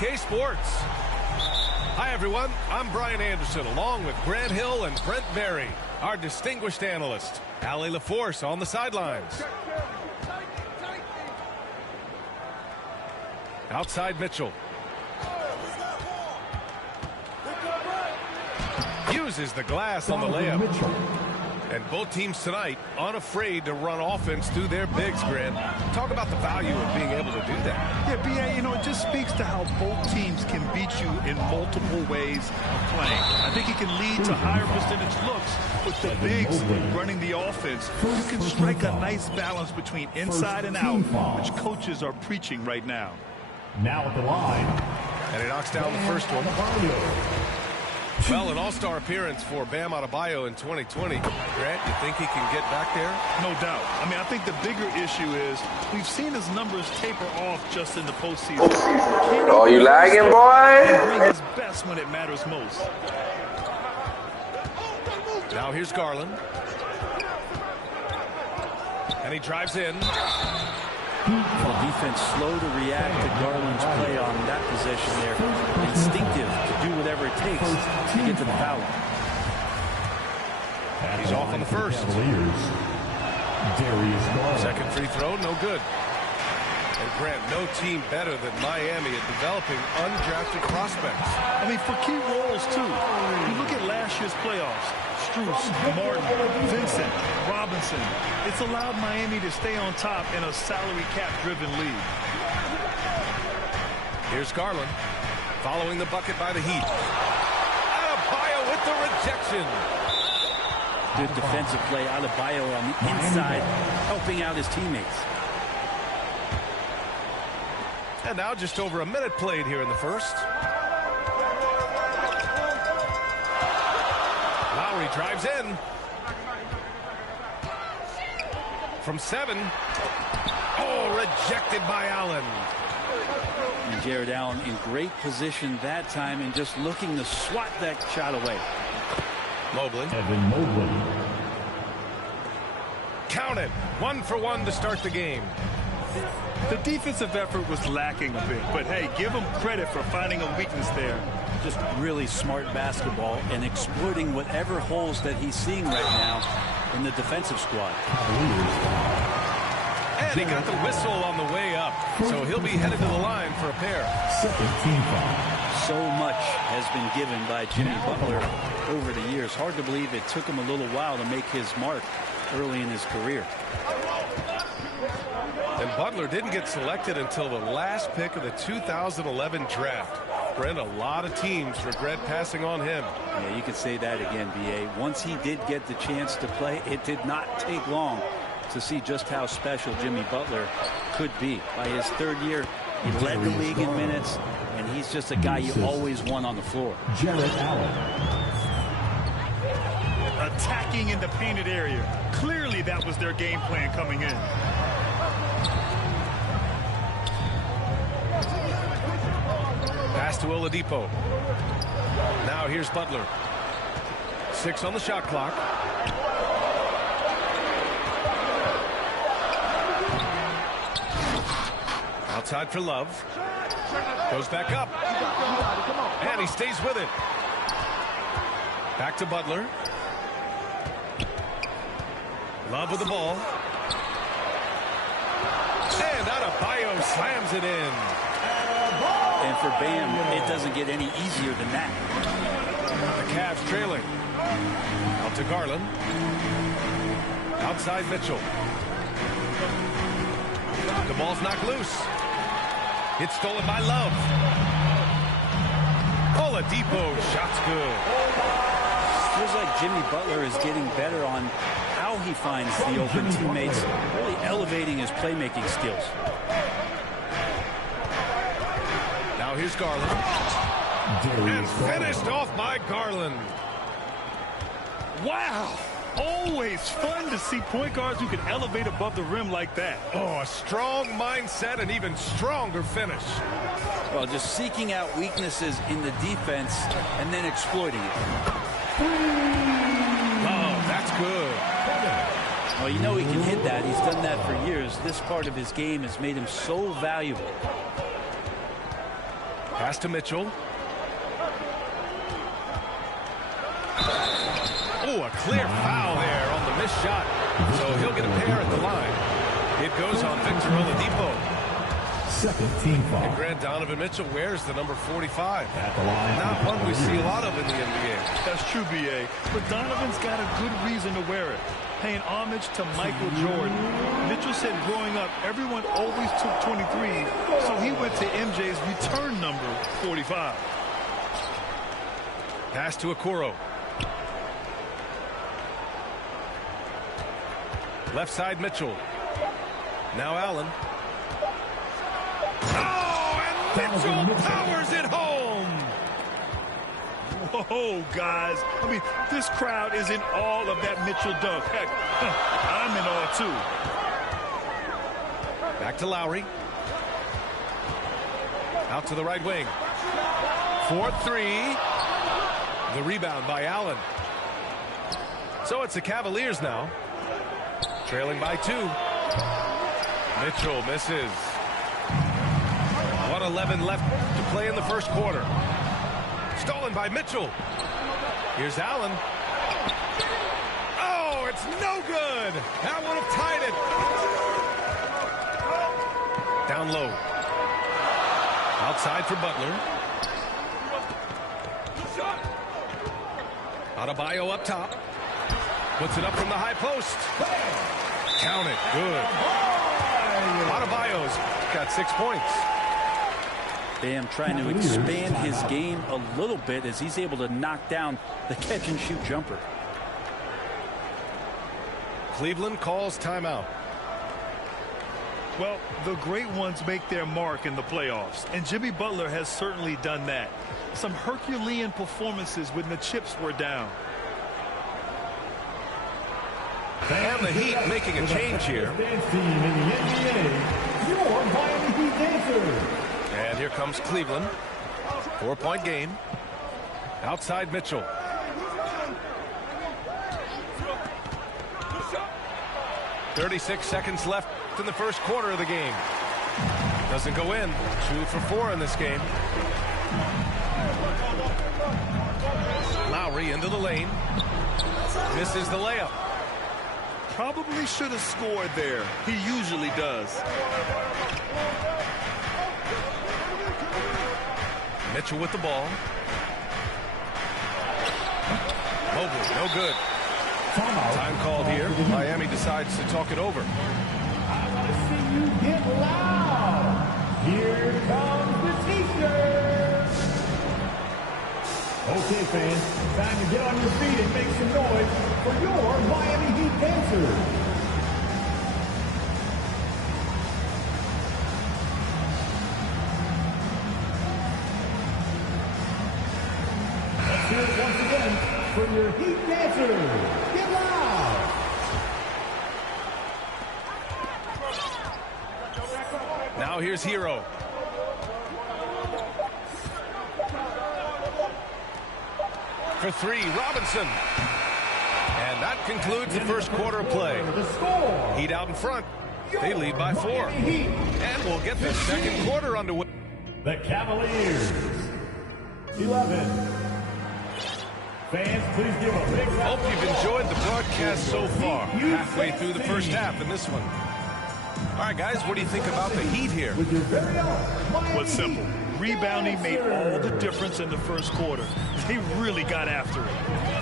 OK Sports. Hi, everyone. I'm Brian Anderson, along with Grant Hill and Brent Berry, our distinguished analyst. Allie LaForce on the sidelines. Outside Mitchell. Uses the glass on the layup. And both teams tonight unafraid to run offense through their bigs, Grant. Talk about the value of being able to do that. Yeah, B.A., you know, it just speaks to how both teams can beat you in multiple ways of playing. I think it can lead to higher percentage looks with the bigs running the offense. You can strike a nice balance between inside and out, which coaches are preaching right now. Now at the line. And he knocks down the first one. Well, an all-star appearance for Bam Adebayo in 2020. Grant, you think he can get back there? No doubt. I mean, I think the bigger issue is we've seen his numbers taper off just in the postseason. Oh, you lagging, boy? Bring his best when it matters most. Now here's Garland. And he drives in. Well, defense slow to react to Garland's play on that possession there. Instinctive to do whatever it takes to get to the foul. He's off on the first. Second free throw, no good. And Grant, no team better than Miami at developing undrafted prospects. I mean, for key roles, too. You look at last year's playoffs. Strus, Martin, Vincent, Robinson. It's allowed Miami to stay on top in a salary cap-driven league. Here's Garland, following the bucket by the Heat. Adebayo with the rejection. Good defensive play. Adebayo on the inside, helping out his teammates. And now just over a minute played here in the first. Lowry drives in. From 7. Oh, rejected by Allen. And Jared Allen in great position that time and just looking to swat that shot away. Mobley. Evan Mobley. Count it. 1 for 1 to start the game. The defensive effort was lacking a bit, but hey, give him credit for finding a weakness there. Just really smart basketball and exploiting whatever holes that he's seeing right now in the defensive squad. And he got the whistle on the way up, so he'll be headed to the line for a pair. So much has been given by Jimmy Butler over the years. Hard to believe it took him a little while to make his mark early in his career. And Butler didn't get selected until the last pick of the 2011 draft. Brent, a lot of teams regret passing on him. Yeah, you could say that again, B.A. Once he did get the chance to play, it did not take long to see just how special Jimmy Butler could be. By his third year, he led the league in minutes, and he's just a guy you always want on the floor. Jared Allen. Attacking in the painted area. Clearly that was their game plan coming in. Pass to Oladipo. Now here's Butler. 6 on the shot clock. Outside for Love. Goes back up. And he stays with it. Back to Butler. Love with the ball. And Adebayo slams it in. And for Bam, it doesn't get any easier than that. The Cavs trailing. Out to Garland. Outside Mitchell. The ball's knocked loose. It's stolen by Love. Oladipo, shot's good. Feels like Jimmy Butler is getting better on how he finds the open teammates, really elevating his playmaking skills. Now here's Garland. And finished off by Garland. Wow. Always fun to see point guards who can elevate above the rim like that. Oh, a strong mindset and even stronger finish. Well, just seeking out weaknesses in the defense and then exploiting it. Oh, that's good. Well, you know he can hit that. He's done that for years. This part of his game has made him so valuable. Pass to Mitchell. Oh, a clear foul there on the missed shot. So he'll get a pair at the line. It goes on Victor Oladipo. Second team foul. And Grant, Donovan Mitchell wears the number 45. At the line. Not one we see a lot of in the NBA. That's true, B.A. But Donovan's got a good reason to wear it. Paying homage to Michael Jordan. Mitchell said growing up, everyone always took 23, so he went to MJ's return number, 45. Pass to Okoro. Left side, Mitchell. Now Allen. Oh, and Mitchell powers it home. Whoa, guys. I mean, this crowd is in awe of that Mitchell dunk. Heck, I'm in awe, too. Back to Lowry. Out to the right wing. 4-3. The rebound by Allen. So it's the Cavaliers now. Trailing by 2. Mitchell misses. 1:11 left to play in the first quarter. Stolen by Mitchell. Here's Allen. Oh, it's no good. That would have tied it. Down low. Outside for Butler. Adebayo up top. Puts it up from the high post. Count it. Good. Adebayo's got 6 points. Bam trying to expand his game a little bit as he's able to knock down the catch-and-shoot jumper. Cleveland calls timeout. Well, the great ones make their mark in the playoffs, and Jimmy Butler has certainly done that. Some Herculean performances when the chips were down. And the Heat making a change here. And here comes Cleveland. 4-point game. Outside Mitchell. .36 seconds left in the first quarter of the game. Doesn't go in. 2 for 4 in this game. Lowry into the lane. Misses the layup. Probably should have scored there. He usually does. Mitchell with the ball. Mobley, no good. Time called here. Miami decides to talk it over. I want to see you get loud. Here comes the T-shirt. Okay, fans, time to get on your feet and make some noise for your Miami Heat dancers. Let's hear it once again for your Heat dancers. Get loud. Now here's Hero. For 3, Robinson. And that concludes the first quarter of play. Heat out in front. They lead by 4. And we'll get the second quarter underway. The Cavaliers, 11. Fans, please give a big round. Hope you've enjoyed the broadcast so far. Halfway through the first half in this one. All right, guys, what do you think about the Heat here? What's simple? Rebounding made all the difference in the first quarter. They really got after it.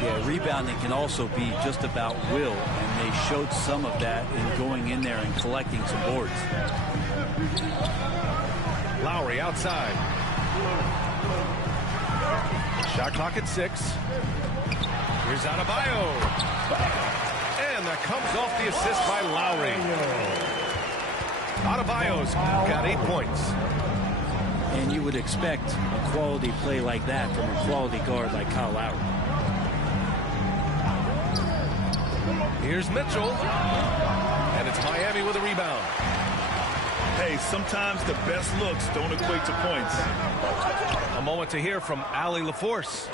Yeah, rebounding can also be just about will, and they showed some of that in going in there and collecting some boards. Lowry outside. Shot clock at 6. Here's Adebayo. And that comes off the assist by Lowry. Adebayo's got 8 points. And you would expect a quality play like that from a quality guard like Kyle Lowry. Here's Mitchell. And it's Miami with a rebound. Hey, sometimes the best looks don't equate to points. A moment to hear from Allie LaForce.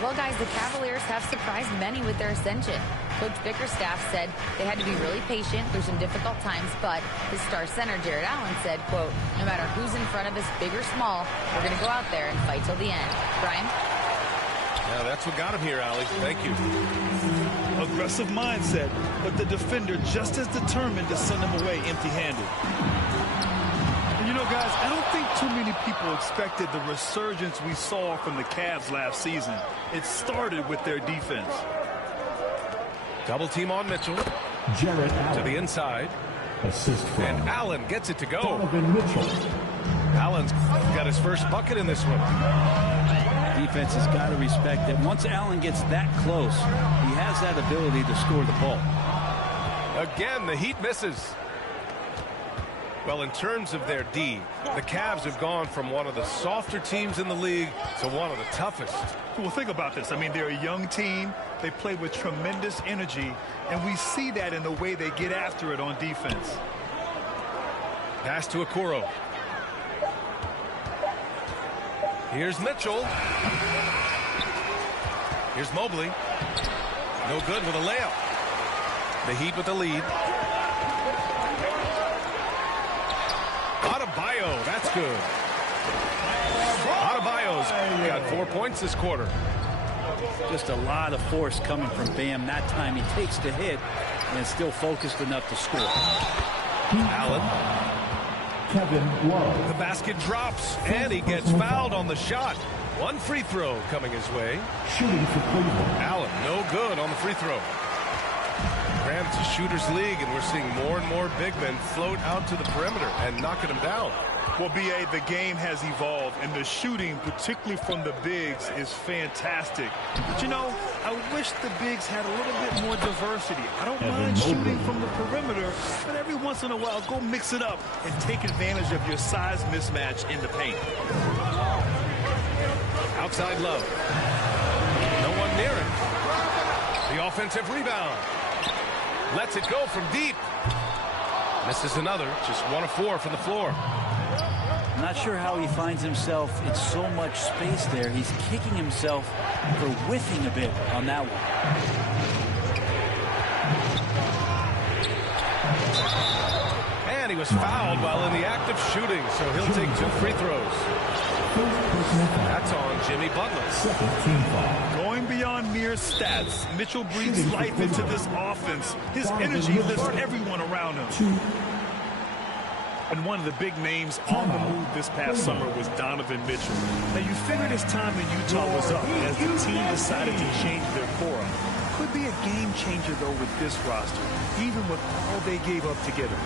Well, guys, the Cavaliers have surprised many with their ascension. Coach Bickerstaff said they had to be really patient through some difficult times, but his star center, Jared Allen, said, quote, no matter who's in front of us, big or small, we're going to go out there and fight till the end. Brian? Yeah, that's what got him here, Allie. Thank you. Aggressive mindset, but the defender just as determined to send him away empty-handed. You know, guys, I don't think too many people expected the resurgence we saw from the Cavs last season. It started with their defense. Double team on Mitchell. Jared Allen. To the inside. Assist from And Allen gets it to go. Donovan Mitchell. Allen's got his first bucket in this one. Defense has got to respect that once Allen gets that close, he has that ability to score the ball. Again, the Heat misses. Well, in terms of their D, the Cavs have gone from one of the softer teams in the league to one of the toughest. Well, think about this. I mean, they're a young team. They play with tremendous energy, and we see that in the way they get after it on defense. Pass to Okoro. Here's Mitchell. Here's Mobley. No good with a layup. The Heat with the lead. Adebayo, that's good. Adebayo's got 4 points this quarter. Just a lot of force coming from Bam. That time he takes the hit and is still focused enough to score. Allen. Kevin Love. The basket drops, and he gets fouled on the shot. One free throw coming his way. Shooting for Cleveland. Allen, no good on the free throw. Granted, it's a shooter's league, and we're seeing more and more big men float out to the perimeter and knocking them down. Well, B.A., the game has evolved, and the shooting, particularly from the bigs, is fantastic. But, you know, I wish the bigs had a little bit more diversity. I don't mind shooting from the perimeter, but every once in a while, go mix it up and take advantage of your size mismatch in the paint. Outside Love. No one near it. The offensive rebound. Lets it go from deep. Misses another. Just 1 of 4 from the floor. Not sure how he finds himself in so much space there. He's kicking himself for whiffing a bit on that one. And he was fouled while in the act of shooting, so he'll take 2 free throws. That's on Jimmy Butler. Second team foul. Going beyond mere stats, Mitchell breathes life into this offense. His energy lifts everyone around him. And one of the big names on the move this past summer was Donovan Mitchell. Now, you figured his time in Utah was up as the team decided to change their core. Could be a game changer, though, with this roster, even with all they gave up to get him.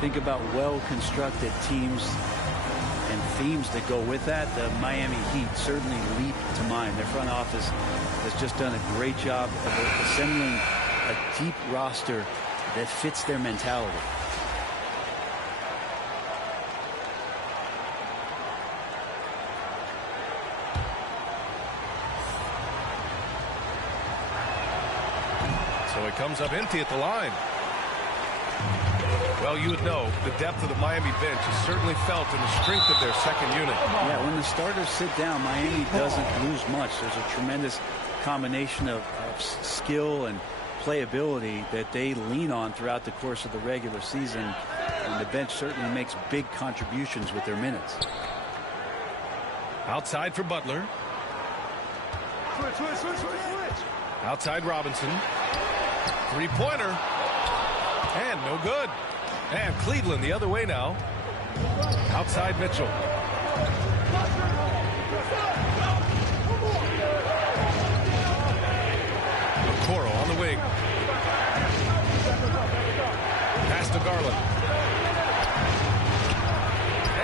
Think about well-constructed teams and themes that go with that. The Miami Heat certainly leap to mind. Their front office has just done a great job of assembling a deep roster that fits their mentality. So it comes up empty at the line. Well, you would know the depth of the Miami bench is certainly felt in the strength of their second unit. Yeah, when the starters sit down, Miami doesn't lose much. There's a tremendous combination of skill and playability that they lean on throughout the course of the regular season. And the bench certainly makes big contributions with their minutes. Outside for Butler. Outside Robinson. Three-pointer. And no good. And Cleveland the other way now. Outside Mitchell. Okoro on the wing. Pass to Garland.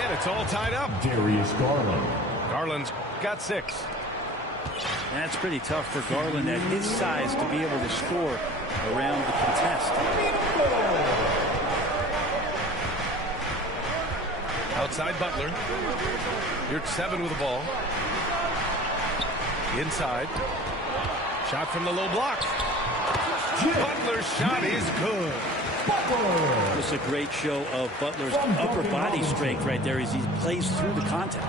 And it's all tied up. Darius Garland. Garland's got 6. That's pretty tough for Garland at his size to be able to score around the contest. Outside Butler. You're 7 with the ball. Inside. Shot from the low block. Butler's shot is good. This is a great show of Butler's upper body strength right there as he plays through the contact.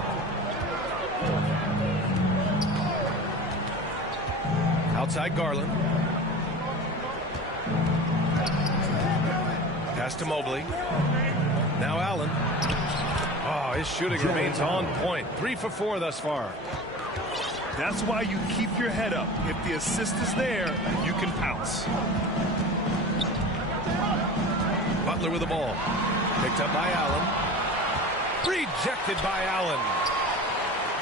Outside Garland. Pass to Mobley. Now Allen. Oh, his shooting remains on point. 3 for 4 thus far. That's why you keep your head up. If the assist is there, you can pounce. Butler with the ball. Picked up by Allen. Rejected by Allen.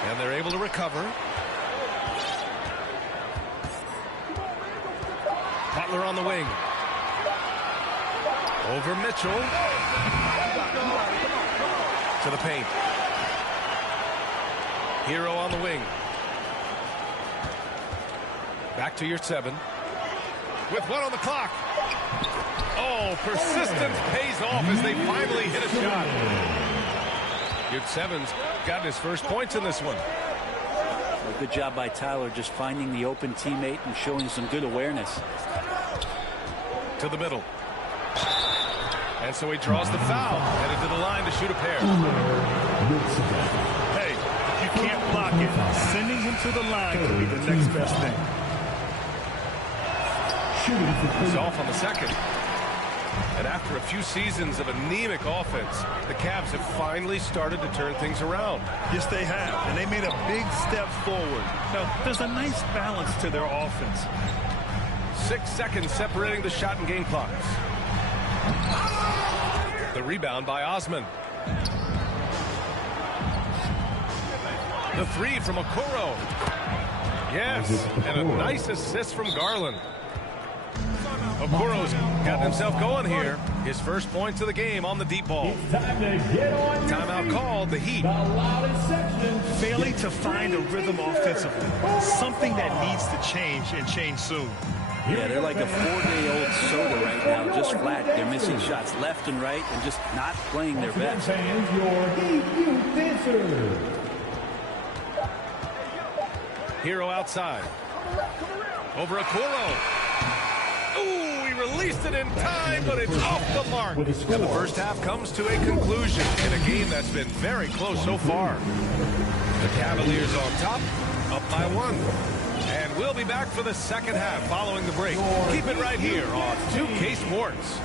And they're able to recover. Butler on the wing. Over Mitchell. To the paint. Hero on the wing. Back to your 7. With 1 on the clock. Oh, persistence pays off as they finally hit a shot. Your 7's gotten his first points in this one. Well, good job by Tyler just finding the open teammate and showing some good awareness. To the middle. And so he draws the foul. Headed to the line to shoot a pair. Hey, if you can't block it, sending him to the line could be the next best thing. He's off on the second. And after a few seasons of anemic offense, the Cavs have finally started to turn things around. Yes, they have. And they made a big step forward. Now, there's a nice balance to their offense. 6 seconds separating the shot and game clocks. The rebound by Osman. The 3 from Okoro. Yes, and a nice assist from Garland. Okoro's gotten himself going here. His first points of the game on the deep ball. Timeout called, the Heat. Failing to find a rhythm offensively. Something that needs to change and change soon. Yeah, they're like a 4-day-old soda right now, just flat. They're missing shots left and right and just not playing their best. Hero outside. Over Okoro. Ooh, he released it in time, but it's off the mark. And the first half comes to a conclusion in a game that's been very close so far. The Cavaliers on top, up by 1. And we'll be back for the second half following the break. Keep it right here on 2K Sports.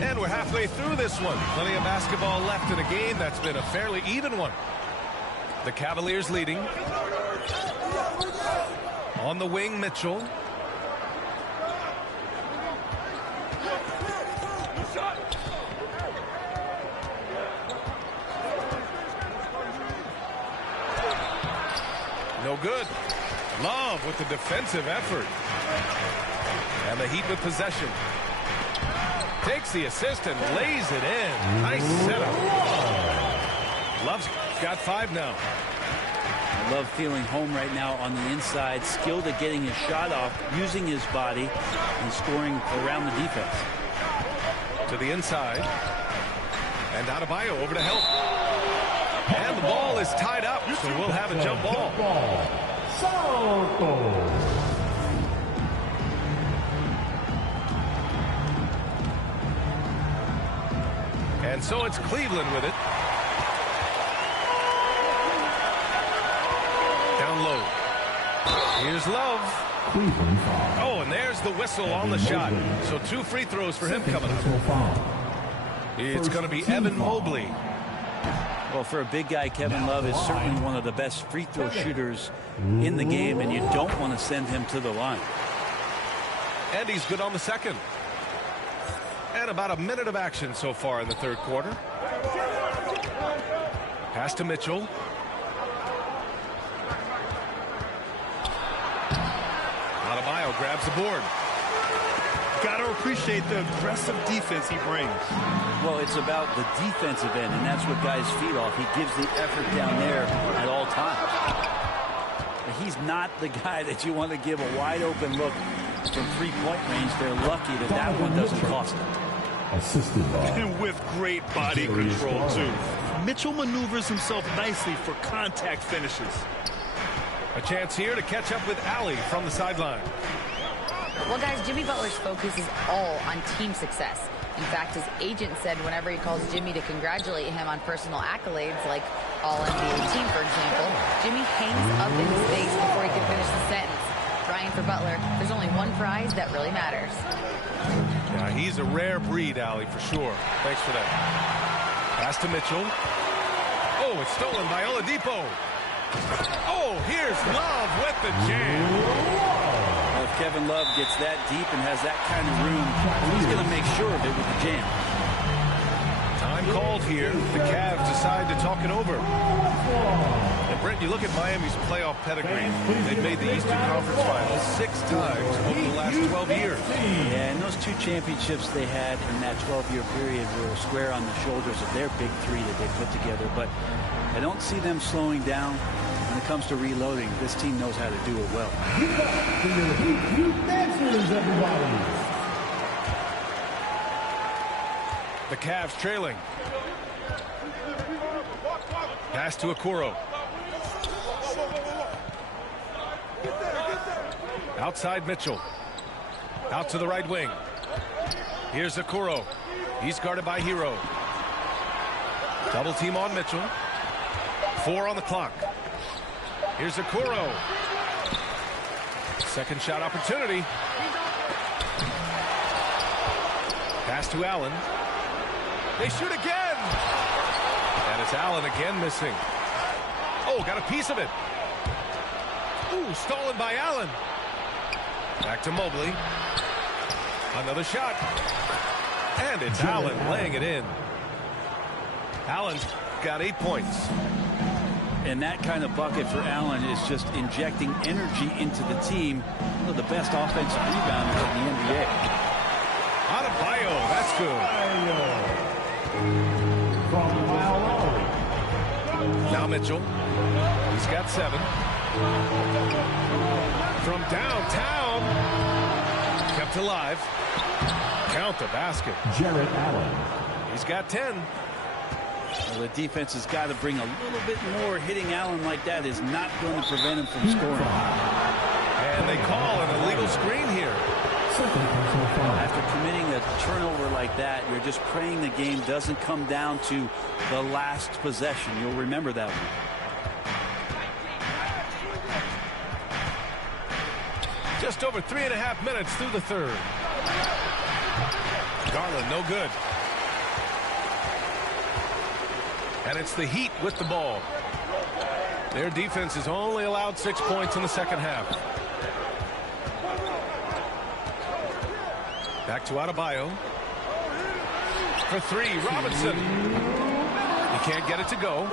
And we're halfway through this one. Plenty of basketball left in a game that's been a fairly even one. The Cavaliers leading. On the wing, Mitchell. No good. Love with the defensive effort. And the Heat with possession. Takes the assist and lays it in. Nice setup. Love's got 5 now. Love feeling home right now on the inside, skilled at getting his shot off, using his body, and scoring around the defense. To the inside. And Adebayo over to help. And the ball is tied up, so we'll have a jump ball. And so it's Cleveland with it. Down low. Here's Love. Oh, and there's the whistle on the shot. So 2 free throws for him coming up. It's going to be Evan Mobley. Well, for a big guy, Kevin Love is certainly one of the best free throw shooters in the game, and you don't want to send him to the line. And he's good on the second. And about a minute of action so far in the third quarter. Pass to Mitchell. Adebayo grabs the board. Got to appreciate the aggressive defense he brings. Well, it's about the defensive end, and that's what guys feed off. He gives the effort down there at all times. But he's not the guy that you want to give a wide-open look from three-point range. They're lucky that that one doesn't cost them. And with great body control, too. Mitchell maneuvers himself nicely for contact finishes. A chance here to catch up with Allie from the sideline. Well, guys, Jimmy Butler's focus is all on team success. In fact, his agent said whenever he calls Jimmy to congratulate him on personal accolades, like All-NBA team, for example, Jimmy hangs up in his face before he can finish the sentence. Ryan, for Butler, there's only one prize that really matters. Yeah, he's a rare breed, Allie, for sure. Thanks for that. Pass to Mitchell. Oh, it's stolen by Oladipo. Oh, here's Love with the jam. Well, if Kevin Love gets that deep and has that kind of room, he's going to make sure of it with the jam. Time called here. The Cavs decide to talk it over. And Brent, you look at Miami's playoff pedigree. They've made the Eastern Conference Finals 6 times over the last 12 years. Yeah, and those 2 championships they had in that 12-year period were square on the shoulders of their big 3 that they put together. But I don't see them slowing down when it comes to reloading. This team knows how to do it well. The Cavs trailing. Pass to Okoro. Outside Mitchell. Out to the right wing. Here's Okoro. He's guarded by Hero. Double team on Mitchell. 4 on the clock. Here's Okoro. Second shot opportunity. Pass to Allen. They shoot again. And it's Allen again missing. Oh, got a piece of it. Ooh, stolen by Allen. Back to Mobley. Another shot. And it's Allen laying it in. Allen's got 8 points. And that kind of bucket for Allen is just injecting energy into the team. One of the best offensive rebounders in the NBA. Adebayo, that's good. Now Mitchell. He's got 7. From downtown. Kept alive. Count the basket. Jarrett Allen. He's got 10. Well, the defense has got to bring a little bit more. Hitting Allen like that is not going to prevent him from scoring. And they call an illegal screen here. After committing a turnover like that, you're just praying the game doesn't come down to the last possession. You'll remember that one. Just over 3.5 minutes through the third. Garland, no good. And it's the Heat with the ball. Their defense has only allowed 6 points in the second half. Back to Adebayo. For 3, Robinson. He can't get it to go.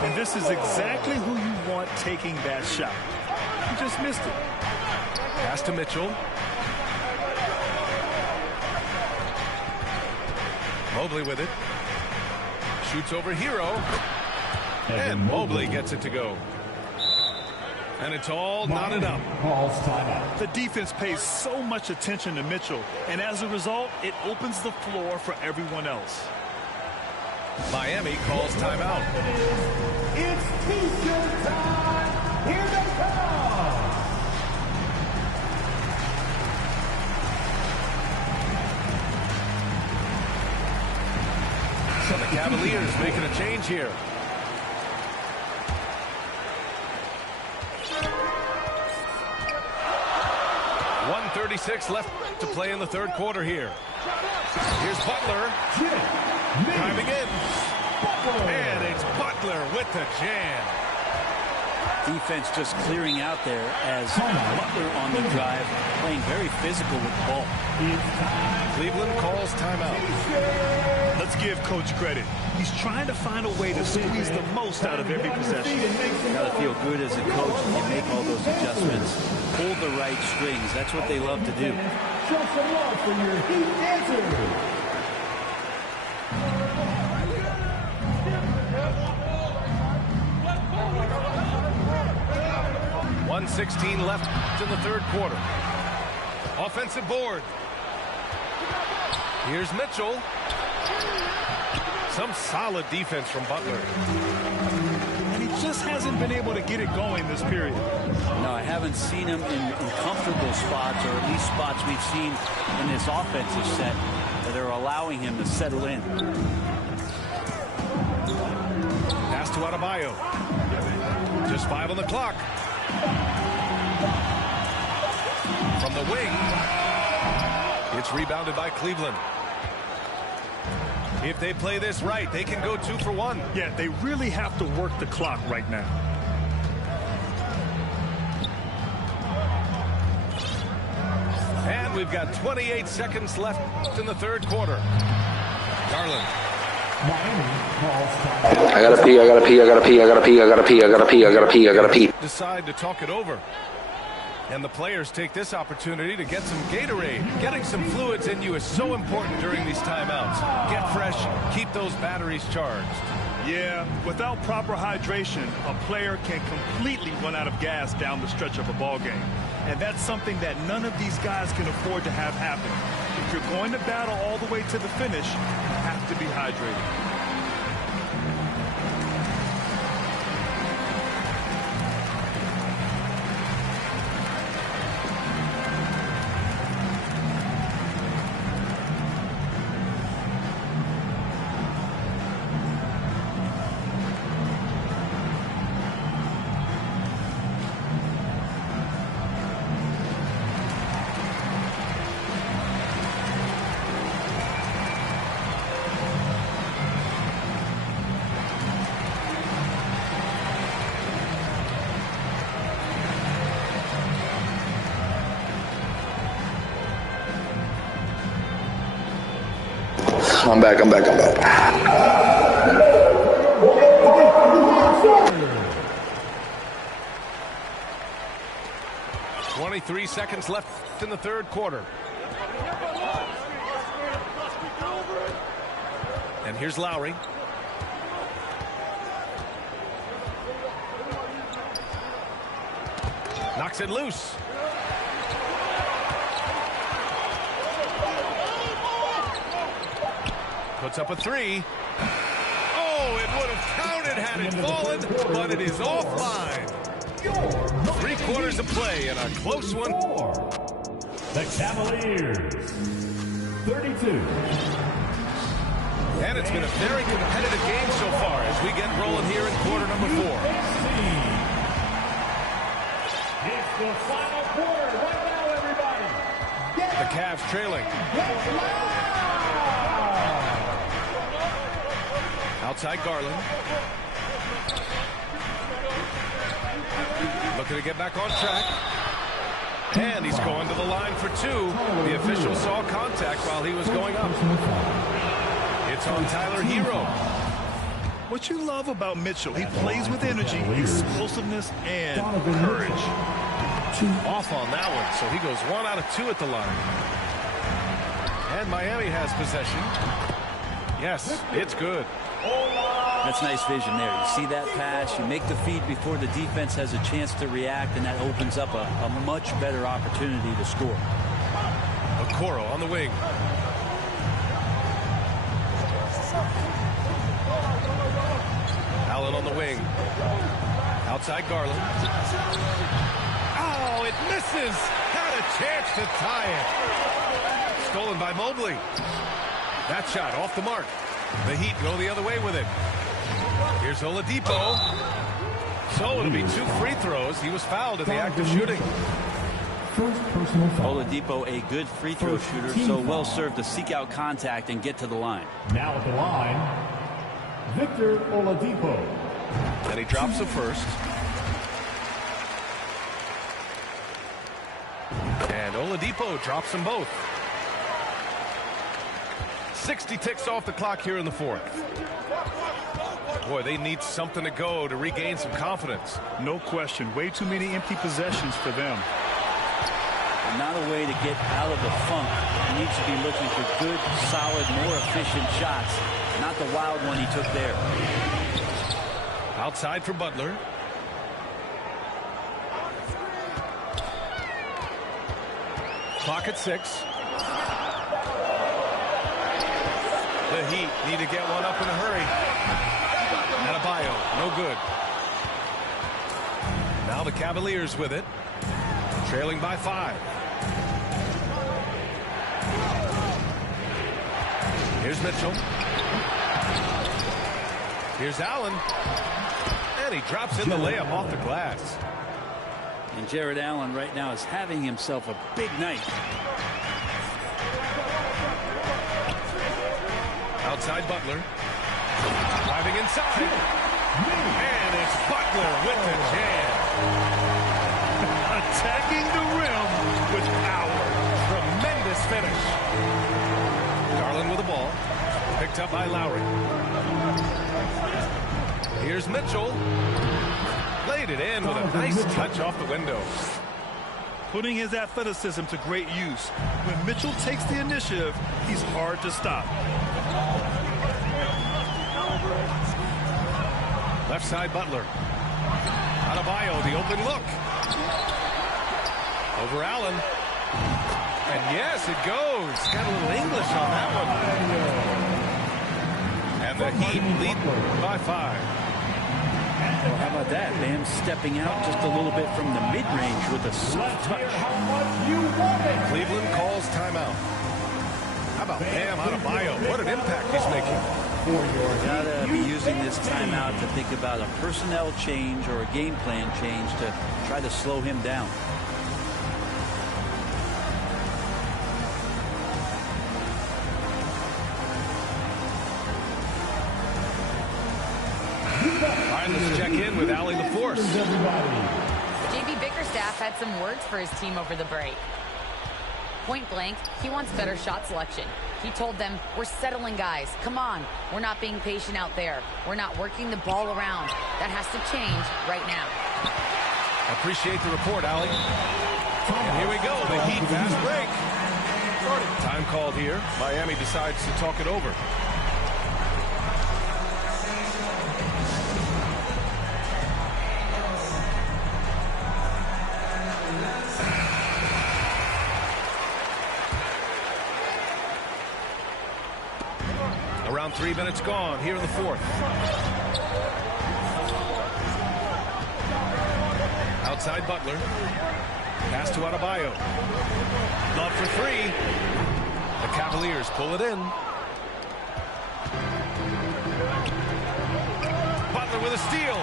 And this is exactly who you want taking that shot. He just missed it. Pass to Mitchell. Mobley with it. Shoots over Hero. And Mobley gets it to go. And it's all knotted up. Calls timeout. The defense pays so much attention to Mitchell, and as a result, it opens the floor for everyone else. Miami calls timeout. It's T-shirt time. Here they come. So the Cavaliers making a change here. .136 left to play in the third quarter here. Here's Butler. Driving in. And it's Butler with the jam. Defense just clearing out there as Butler on the drive, playing very physical with the ball. Cleveland calls timeout. Let's give Coach credit. He's trying to find a way to squeeze the most out of every possession. You got to feel good as a coach when you make all those adjustments. Hold the right strings. That's what they love to do. Show some love for your Heat dancers. 1:16 left in the third quarter. Offensive board. Here's Mitchell. Some solid defense from Butler. And he just hasn't been able to get it going this period. No, I haven't seen him in comfortable spots, or at least spots we've seen in this offensive set that are allowing him to settle in. Pass to Adebayo. Just 5 on the clock. From the wing, It's rebounded by Cleveland. If they play this right, they can go 2 for 1. Yeah, they really have to work the clock right now. And we've got 28 seconds left in the third quarter. Garland. I gotta pee, I gotta pee, I gotta pee, I gotta pee, I gotta pee, I gotta pee, I gotta pee, I gotta pee. Decide to talk it over. And the players take this opportunity to get some Gatorade. Getting some fluids in you is so important during these timeouts. Get fresh, keep those batteries charged. Yeah, without proper hydration, a player can completely run out of gas down the stretch of a ball game. And that's something that none of these guys can afford to have happen. If you're going to battle all the way to the finish, you have to be hydrated. I'm back. 23 seconds left in the third quarter. And here's Lowry. Knocks it loose. Puts up a 3. Oh, it would have counted had it fallen, but it is offline. 3/4 of play and a close one. The Cavaliers, 32. And it's been a very competitive game so far as we get rolling here in quarter number 4. It's the final quarter right now, everybody. The Cavs trailing. Outside Garland. Looking to get back on track. And he's going to the line for 2. The official saw contact while he was going up. It's on Tyler Hero. What you love about Mitchell, he plays with energy, explosiveness, and courage. Off on that one, so he goes 1 out of 2 at the line. And Miami has possession. Yes, it's good. That's nice vision there. You see that pass, you make the feed before the defense has a chance to react, and that opens up a much better opportunity to score. Okoro on the wing. Allen on the wing. Outside Garland. Oh, it misses. Had a chance to tie it. Stolen by Mobley. That shot off the mark. The Heat go the other way with it. Here's Oladipo. So it'll be 2 free throws. He was fouled in the act of shooting. Oladipo, a good free throw shooter, so well served to seek out contact and get to the line. Now at the line, Victor Oladipo. And he drops the first. And Oladipo drops them both. 60 ticks off the clock here in the 4th. Boy, they need something to go to regain some confidence. No question. Way too many empty possessions for them. And not a way to get out of the funk. He needs to be looking for good, solid, more efficient shots. Not the wild one he took there. Outside for Butler. Clock at 6. The Heat need to get one up in a hurry. Adebayo, no good. Now the Cavaliers with it. Trailing by 5. Here's Mitchell. Here's Allen. And he drops in the layup off the glass. And Jared Allen right now is having himself a big night. Outside Butler. Driving inside. And it's Butler with the jam. Attacking the rim with power. Tremendous finish. Garland with the ball. Picked up by Lowry. Here's Mitchell. Laid it in with a nice touch off the window. Putting his athleticism to great use. When Mitchell takes the initiative, he's hard to stop. Left side Butler. Adebayo, the open look. Over Allen. And yes, it goes. Got a little English on that one. And the Heat lead by 5. Well, how about that? Bam stepping out just a little bit from the mid-range with a soft touch. Cleveland calls timeout. How about Bam Adebayo? What an impact he's making. Gotta be using this timeout to think about a personnel change or a game plan change to try to slow him down. All right, let's check in with Allie LaForce. JB Bickerstaff had some words for his team over the break. Point blank, he wants better shot selection. He told them, we're settling, guys. Come on. We're not being patient out there. We're not working the ball around. That has to change right now. Appreciate the report, Allie. And here we go, the Heat fast break. Time called here. Miami decides to talk it over. Around 3 minutes gone here in the fourth. Outside Butler. Pass to Adebayo. Love for 3. The Cavaliers pull it in. Butler with a steal.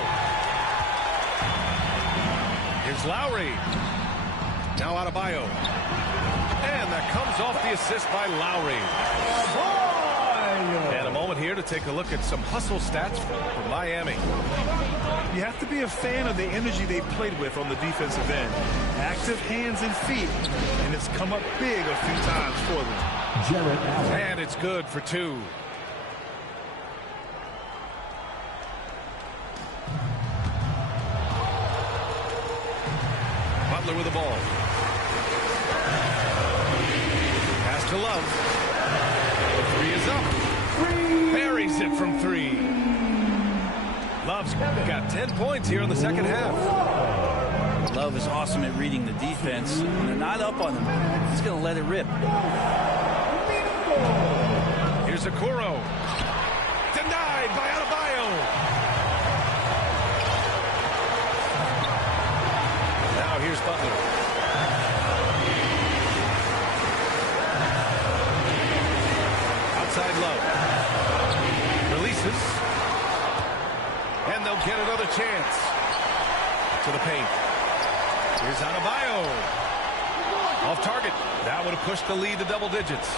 Here's Lowry. Now Adebayo. And that comes off the assist by Lowry. And a moment here to take a look at some hustle stats for Miami. You have to be a fan of the energy they played with on the defensive end. Active hands and feet, and it's come up big a few times for them. And it's good for 2. Butler with the ball. Pass to Love. The 3 is up. Buries it from 3. Love's got 10 points here in the second half. Love is awesome at reading the defense. When they're not up on him, he's going to let it rip. Here's Okoro. Denied by Adebayo. Now here's Butler. Outside Love. Releases. And they'll get another chance. To the paint. Here's Adebayo. Off target. That would have pushed the lead to double digits.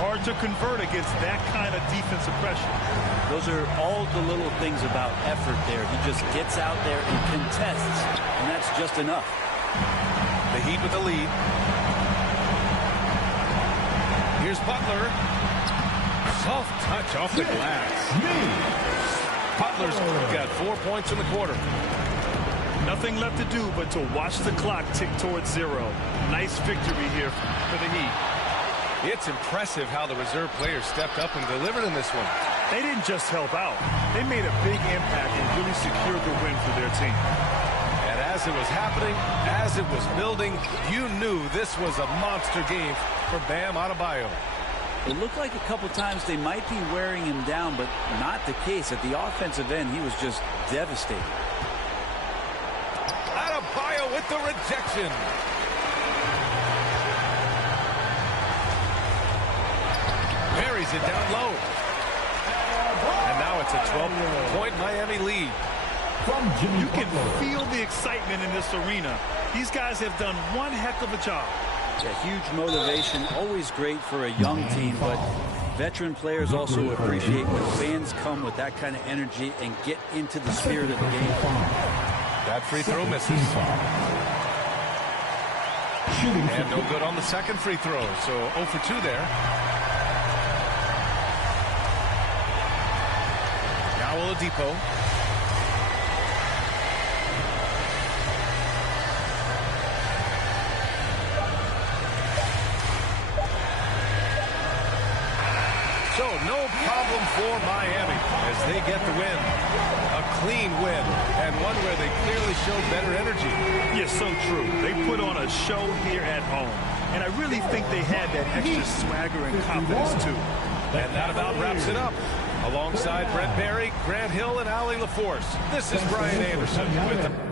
Hard to convert against that kind of defensive pressure. Those are all the little things about effort there. He just gets out there and contests, and that's just enough. The Heat with the lead. Here's Butler. Soft touch off the glass. Butler's got 4 points in the quarter. Nothing left to do but to watch the clock tick towards 0. Nice victory here for the Heat. It's impressive how the reserve players stepped up and delivered in this one. They didn't just help out. They made a big impact and really secured the win for their team. And as it was happening, as it was building, you knew this was a monster game for Bam Adebayo. It looked like a couple times they might be wearing him down, but not the case. At the offensive end, he was just devastating. Adebayo with the rejection. Buries it down low. And now it's a 12-point Miami lead. You can feel the excitement in this arena. These guys have done one heck of a job. A huge motivation, always great for a young team, but Veteran players also appreciate when fans come with that kind of energy and get into the spirit of the game. That free throw misses. And no good on the second free throw, so 0 for 2 there. Now Oladipo. So no problem for Miami as they get the win. A clean win, and one where they clearly showed better energy. Yes, so true. They put on a show here at home, and I really think they had that extra swagger and confidence, too. And that about wraps it up. Alongside Brent Barry, Grant Hill, and Allie LaForce, this is Brian Anderson with the...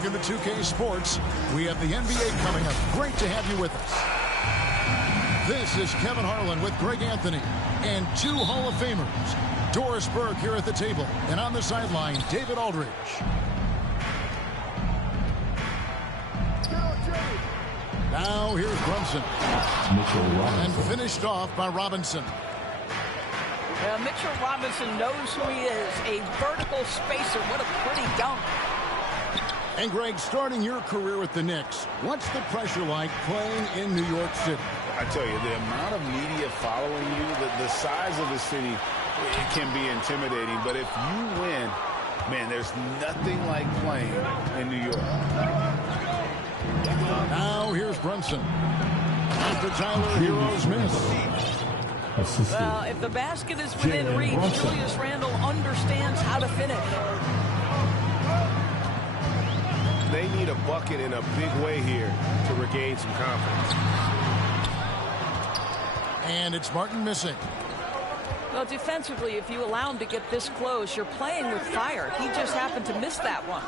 Welcome to 2K Sports. We have the NBA coming up. Great to have you with us. This is Kevin Harlan with Greg Anthony and 2 Hall of Famers. Doris Burke here at the table, and on the sideline, David Aldridge. Now here's Brunson. And finished off by Robinson. Mitchell Robinson knows who he is, a vertical spacer. What a pretty dunk. And Greg, starting your career with the Knicks, what's the pressure like playing in New York City? I tell you, the amount of media following you, the size of the city, it can be intimidating. But if you win, man, there's nothing like playing in New York. Now here's Brunson. After Tyler Hero's miss. Well, if the basket is within reach, Julius Randle understands how to finish. They need a bucket in a big way here to regain some confidence. And it's Martin missing. Well, defensively, if you allow him to get this close, you're playing with fire. He just happened to miss that one.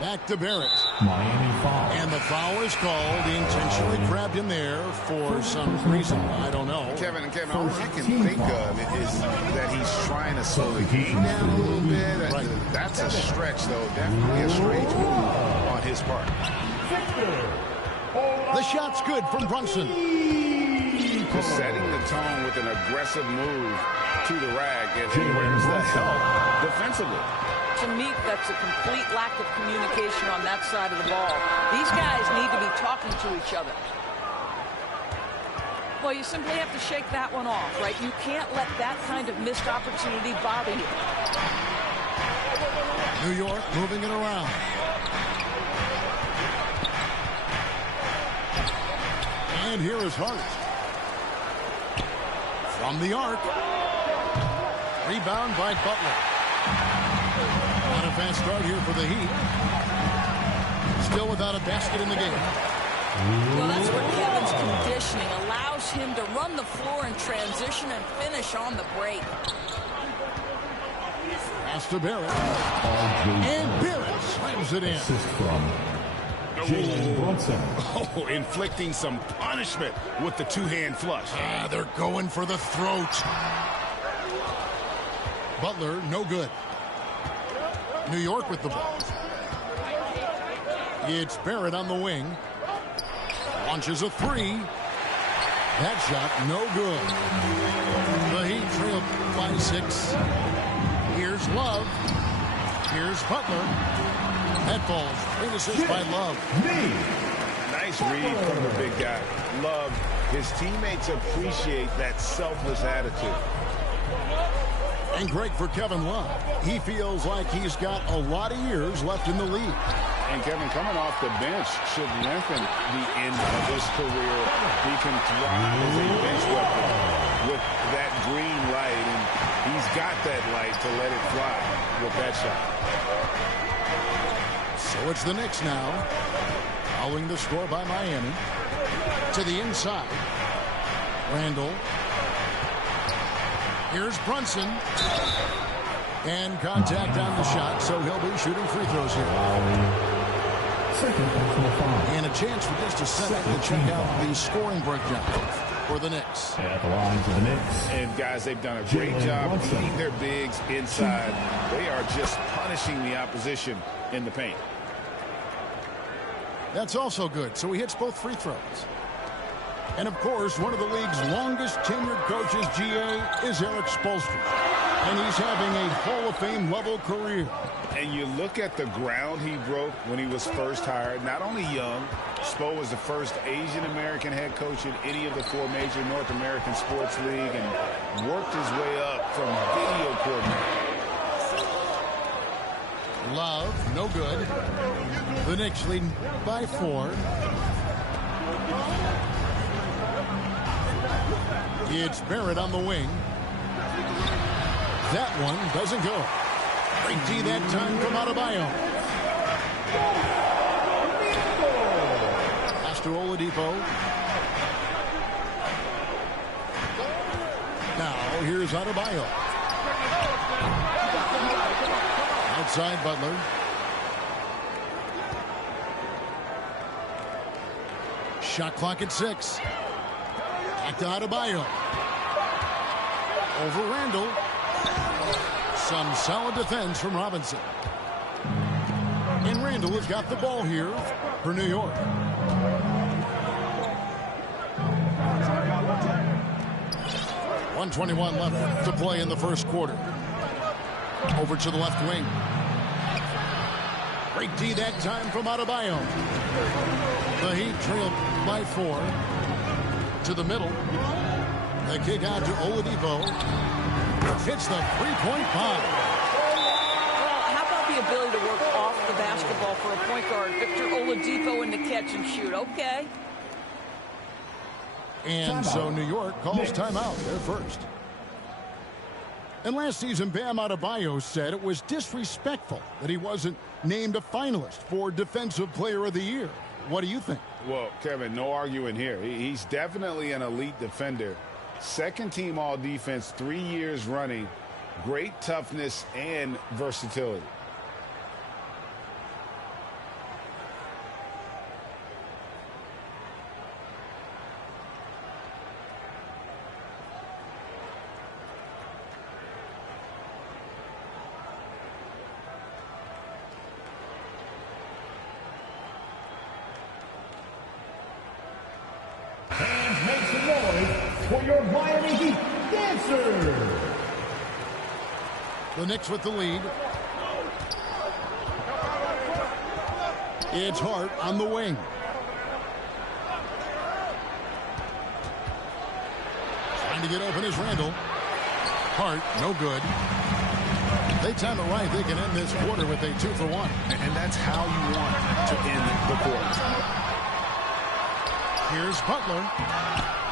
Back to Barrett. Miami foul. And the foul is called. He intentionally grabbed him there for some reason. I don't know. Kevin, all I can think of is that he's trying to slow the game down a little bit. Right. That's a stretch, though. Definitely a strange move on his part. The shot's good from Brunson. Just setting the tone with an aggressive move to the rack. And where's the help defensively? To me, that's a complete lack of communication on that side of the ball. These guys need to be talking to each other. Well, you simply have to shake that one off, right? You can't let that kind of missed opportunity bother you. New York moving it around. And here is Hart. From the arc. Rebound by Butler. Not a fast start here for the Heat. Still without a basket in the game. Well, that's where Kevin's conditioning allows him to run the floor in transition and finish on the break. Pass to Barrett. And Barrett slams it in. Assist from Che0. Oh, inflicting some punishment with the two-hand flush. They're going for the throat. Butler, no good. New York with the ball. It's Barrett on the wing. Launches a three. That shot, no good. The Heat trail by 6. Here's Love. Here's Butler. That falls. Great assist by Love. Nice read from the big guy. Love. His teammates appreciate that selfless attitude. And great for Kevin Love. He feels like he's got a lot of years left in the league. And Kevin, coming off the bench should lengthen the end of his career. He can thrive as a bench weapon with that green light, and he's got that light to let it fly with that shot. So it's the Knicks now, following the score by Miami. To the inside. Randall. Here's Brunson. And contact on the shot, so he'll be shooting free throws here. And a chance for just a second to check out the scoring breakdown for the Knicks. At the line for the Knicks. And guys, they've done a great job keeping their bigs inside. They are just punishing the opposition in the paint. That's also good, so he hits both free throws. And of course, one of the league's longest tenured coaches, GA, is Eric Spoelstra. And he's having a Hall of Fame level career. And you look at the ground he broke when he was first hired. Not only young, Spo was the first Asian American head coach in any of the 4 major North American sports league and worked his way up from video coordinator. Love, no good. The Knicks leading by 4. It's Barrett on the wing. That one doesn't go. Great D that time from Adebayo. Pass to Oladipo. Now here's Adebayo. Outside Butler. Shot clock at 6. Back to Adebayo. Over Randall. Some solid defense from Robinson. And Randall has got the ball here for New York. .121 left to play in the first quarter. Over to the left wing. Great D that time from Adebayo. The Heat trail by 4. To the middle. The kick out to Oladipo. Hits the three-point bomb. Well, how about the ability to work off the basketball for a point guard? Victor Oladipo in the catch and shoot. Okay. And so New York calls timeout. They're first. And last season, Bam Adebayo said it was disrespectful that he wasn't named a finalist for Defensive Player of the Year. What do you think? Well, Kevin, no arguing here. He's definitely an elite defender. Second team all defense 3 years running. Great toughness and versatility. And make some noise for your Miami Heat dancers. The Knicks with the lead. It's Hart on the wing. Trying to get open is Randall. Hart, no good. They time it right. They can end this quarter with a 2-for-1. And that's how you want to end the quarter. Here's Butler.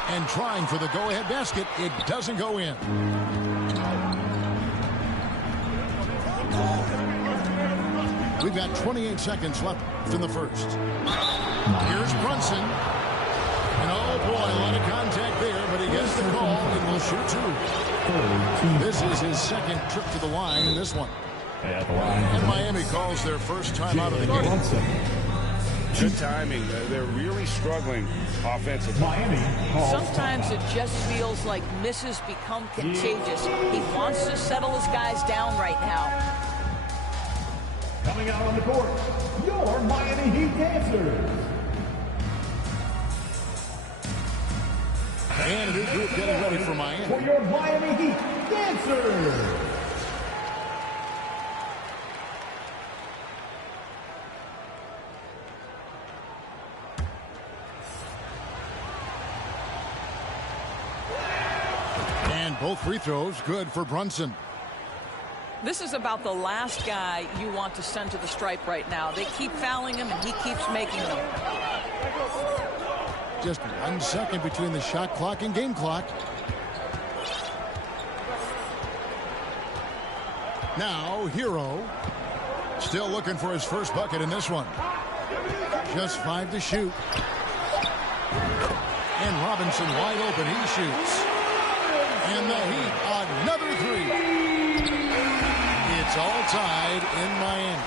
And trying for the go-ahead basket. It doesn't go in. We've got 28 seconds left in the first. Here's Brunson. And oh boy, a lot of contact there, but he gets the call and will shoot two. This is his second trip to the line in this one. And Miami calls their first time out of the game. Good timing. They're really struggling offensively. Sometimes it just feels like misses become contagious. He wants to settle his guys down right now. Coming out on the court, your Miami Heat dancers. And a new group getting ready for Miami. For your Miami Heat dancers. And both free throws good for Brunson. This is about the last guy you want to send to the stripe right now. They keep fouling him, and he keeps making them. Just 1 second between the shot clock and game clock. Now, Hero. Still looking for his first bucket in this one. Just 5 to shoot. And Robinson wide open. He shoots. And the Heat, another three. It's all tied in Miami.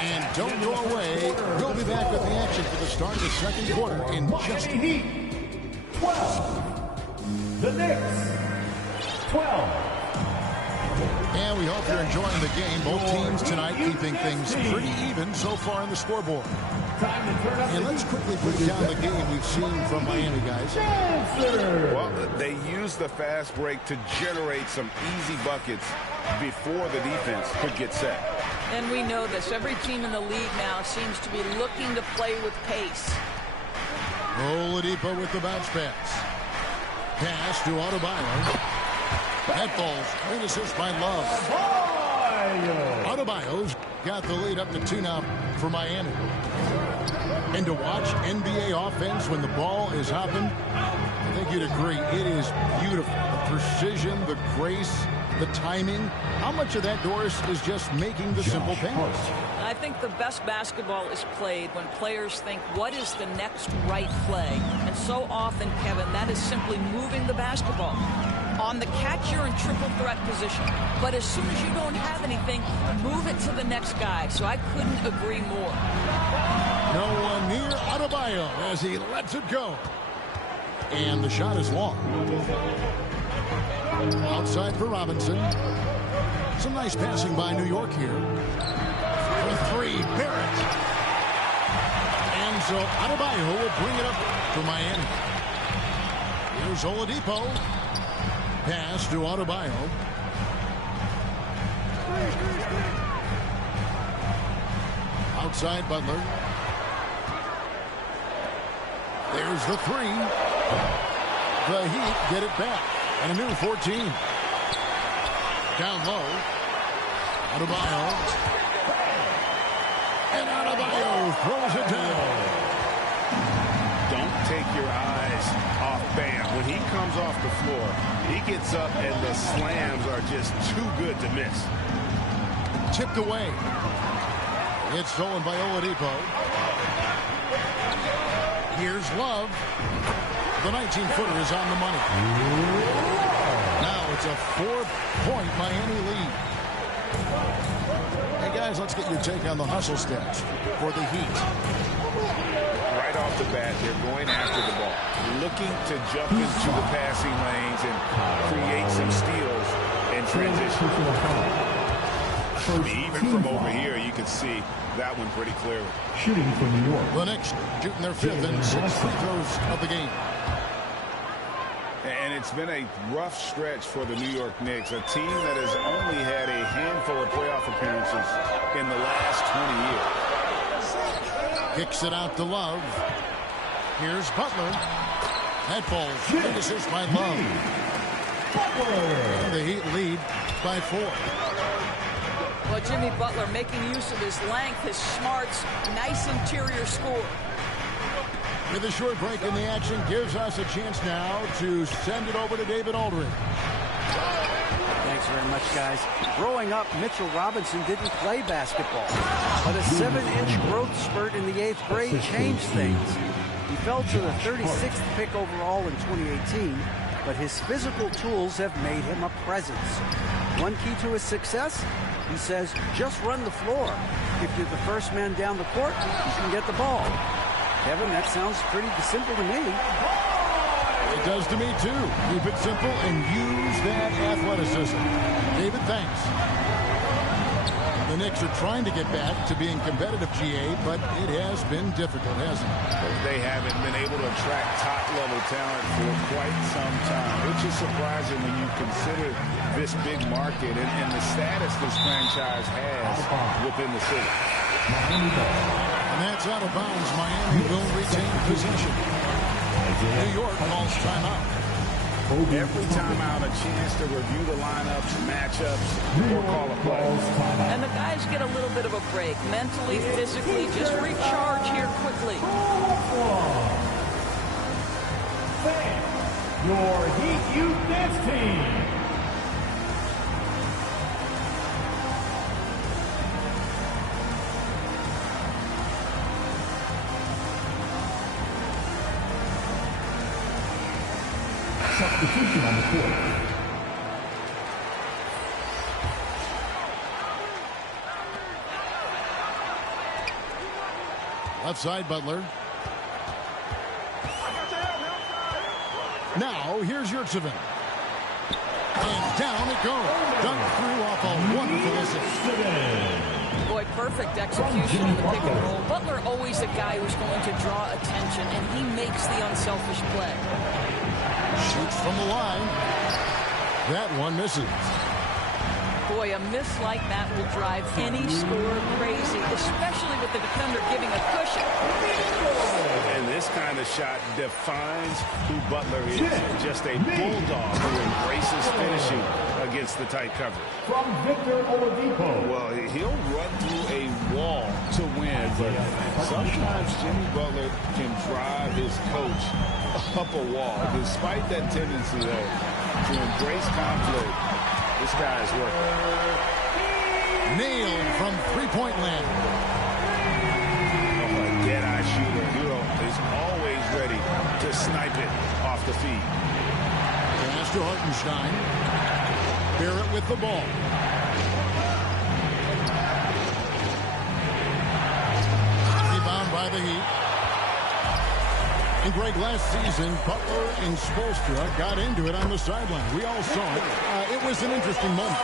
And don't go away. We'll be back with the action for the start of the second quarter in just a Heat 12. The Knicks 12. And we hope you're enjoying the game. Both teams tonight keeping things pretty even so far on the scoreboard. And let's quickly break down the game we've seen from Miami, guys. Well, they used the fast break to generate some easy buckets before the defense could get set. And we know this. Every team in the league now seems to be looking to play with pace. Oladipo with the bounce pass. Pass to Adebayo. That falls. Great assist by Love. Adebayo's got the lead up to 2 now for Miami. And to watch NBA offense when the ball is hopping, I think you'd agree, it is beautiful. The precision, the grace, the timing. How much of that, Doris, is just making the simple pass? I think the best basketball is played when players think, what is the next right play? And so often, Kevin, that is simply moving the basketball. On the catch, you're in triple threat position. But as soon as you don't have anything, move it to the next guy. So I couldn't agree more. No one near Adebayo as he lets it go. And the shot is long. Outside for Robinson. Some nice passing by New York here. For 3, Barrett. And so Adebayo will bring it up for Miami. Here's Oladipo. Pass to Adebayo. Outside Butler. There's the 3. The Heat get it back. And a new 14. Down low. Adebayo. And Adebayo throws it down. Don't take your eyes off Bam. When he comes off the floor, he gets up and the slams are just too good to miss. Tipped away. It's stolen by Oladipo. Here's Love. The 19-footer is on the money. Now it's a 4-point Miami lead. Hey, guys, let's get your take on the hustle stats for the Heat. Right off the bat, they're going after the ball, looking to jump into the passing lanes and create some steals in transition. Even from over here, you can see that one pretty clearly. Shooting from New York. The Knicks shooting their 5th and 6th free throws of the game. And it's been a rough stretch for the New York Knicks, a team that has only had a handful of playoff appearances in the last 20 years. Kicks it out to Love. Here's Butler. That falls. Big assist by Love. The Heat lead by 4. Well, Jimmy Butler making use of his length, his smarts, nice interior score. With a short break in the action, gives us a chance now to send it over to David Aldridge. Thanks very much, guys. Growing up, Mitchell Robinson didn't play basketball, but a 7-inch growth spurt in the 8th grade changed things. He fell to the 36th pick overall in 2018, but his physical tools have made him a presence. One key to his success, he says, just run the floor. If you're the first man down the court, you can get the ball. Kevin, that sounds pretty simple to me. It does to me, too. Keep it simple and use that athleticism. David, thanks. The Knicks are trying to get back to being competitive, GA, but it has been difficult, hasn't it? They haven't been able to attract top-level talent for quite some time, which is surprising when you consider this big market and the status this franchise has within the city. And that's out of bounds. Miami will retain possession. New York calls timeout. Every timeout, a chance to review the lineups, matchups, or call a play. And the guys get a little bit of a break, mentally, physically, just recharge here quickly. Your Heat Youth Dance Team. Substitution on the court. Left side, Butler. Now, here's Yurtsevin. And down it goes. Dunked through off a wonderful assist. Boy, perfect execution in the pick and roll. Butler always a guy who's going to draw attention, and he makes the unselfish play. Shoots from the line. That one misses. Boy, a miss like that will drive any scorer crazy, especially with the defender giving a cushion. And this kind of shot defines who Butler is. Just a bulldog who embraces finishing against the tight cover. From Victor Oladipo. Well, he'll run through a wall to win, but sometimes Jimmy Butler can drive his coach up a wall. Despite that tendency, though, to embrace conflict, this guy is working. Nailed from three-point land. Oh, a dead-eye shooter. Hero is always ready to snipe it off the feed. Pass to Hartenstein. Barrett with the ball. Rebound by the Heat. And Greg, last season, Butler and Spoelstra got into it on the sideline. We all saw it. It was an interesting moment.